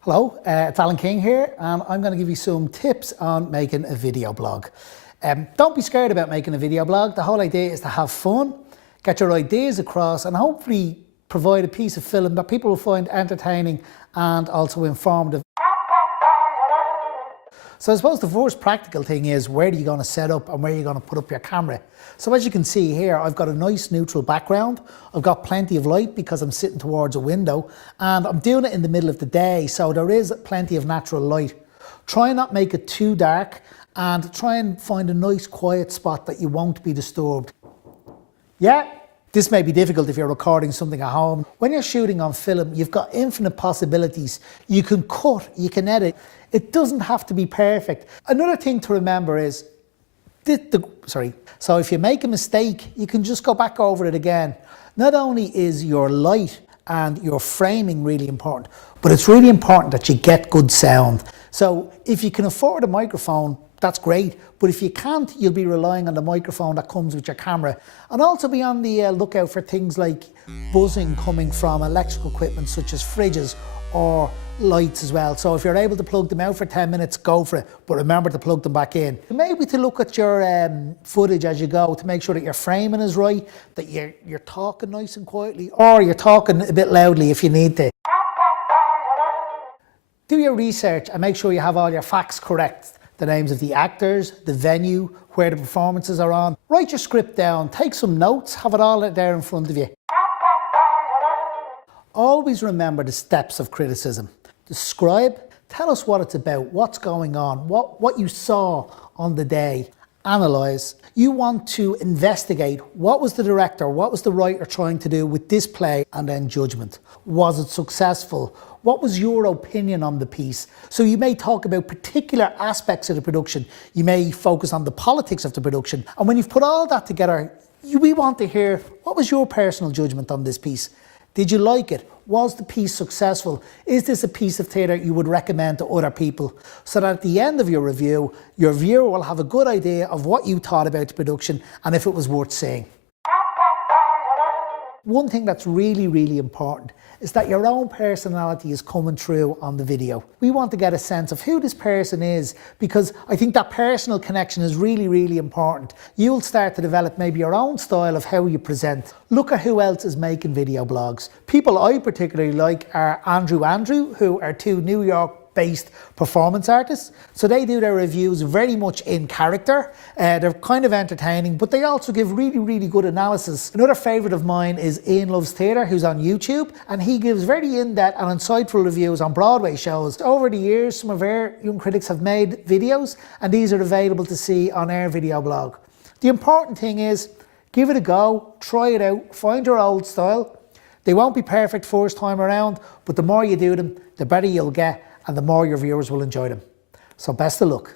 Hello, it's Alan King here, and I'm going to give you some tips on making a video blog. Don't be scared about making a video blog. The whole idea is to have fun, get your ideas across, and hopefully provide a piece of film that people will find entertaining and also informative. So I suppose the first practical thing is, where are you going to set up and where are you going to put up your camera? So as you can see here, I've got a nice neutral background. I've got plenty of light because I'm sitting towards a window, and I'm doing it in the middle of the day, so there is plenty of natural light. Try and not make it too dark, and try and find a nice quiet spot that you won't be disturbed. Yeah, this may be difficult if you're recording something at home. When you're shooting on film, you've got infinite possibilities. You can cut, you can edit. It doesn't have to be perfect. Another thing to remember is, so if you make a mistake, you can just go back over it again. Not only is your light and your framing really important, but it's really important that you get good sound. So if you can afford a microphone, that's great, but if you can't, you'll be relying on the microphone that comes with your camera. And also be on the lookout for things like buzzing coming from electrical equipment such as fridges or lights as well. So if you're able to plug them out for 10 minutes, go for it, but remember to plug them back in. Maybe to look at your footage as you go to make sure that your framing is right, that you're talking nice and quietly, or you're talking a bit loudly if you need to. Do your research and make sure you have all your facts correct. The names of the actors, the venue, where the performances are on. Write your script down, take some notes, have it all there in front of you. Always remember the steps of criticism. Describe, tell us what it's about, what's going on, what you saw on the day. Analyse. You want to investigate, what was the director, what was the writer trying to do with this play, and then judgment. Was it successful? What was your opinion on the piece? So you may talk about particular aspects of the production. You may focus on the politics of the production. And when you've put all that together, we want to hear, what was your personal judgment on this piece? Did you like it? Was the piece successful? Is this a piece of theatre you would recommend to other people? So that at the end of your review, your viewer will have a good idea of what you thought about the production and if it was worth seeing. One thing that's really, really important is that your own personality is coming through on the video. We want to get a sense of who this person is, because I think that personal connection is really, really important. You'll start to develop maybe your own style of how you present. Look at who else is making video blogs. People I particularly like are Andrew, who are two New York based performance artists. So they do their reviews very much in character. They're kind of entertaining, but they also give really, really good analysis. Another favourite of mine is Ian Loves Theatre, who's on YouTube, and he gives very in-depth and insightful reviews on Broadway shows. Over the years, some of our young critics have made videos, and these are available to see on our video blog. The important thing is, give it a go, try it out, find your old style. They won't be perfect first time around, but the more you do them, the better you'll get, and the more your viewers will enjoy them. So best of luck.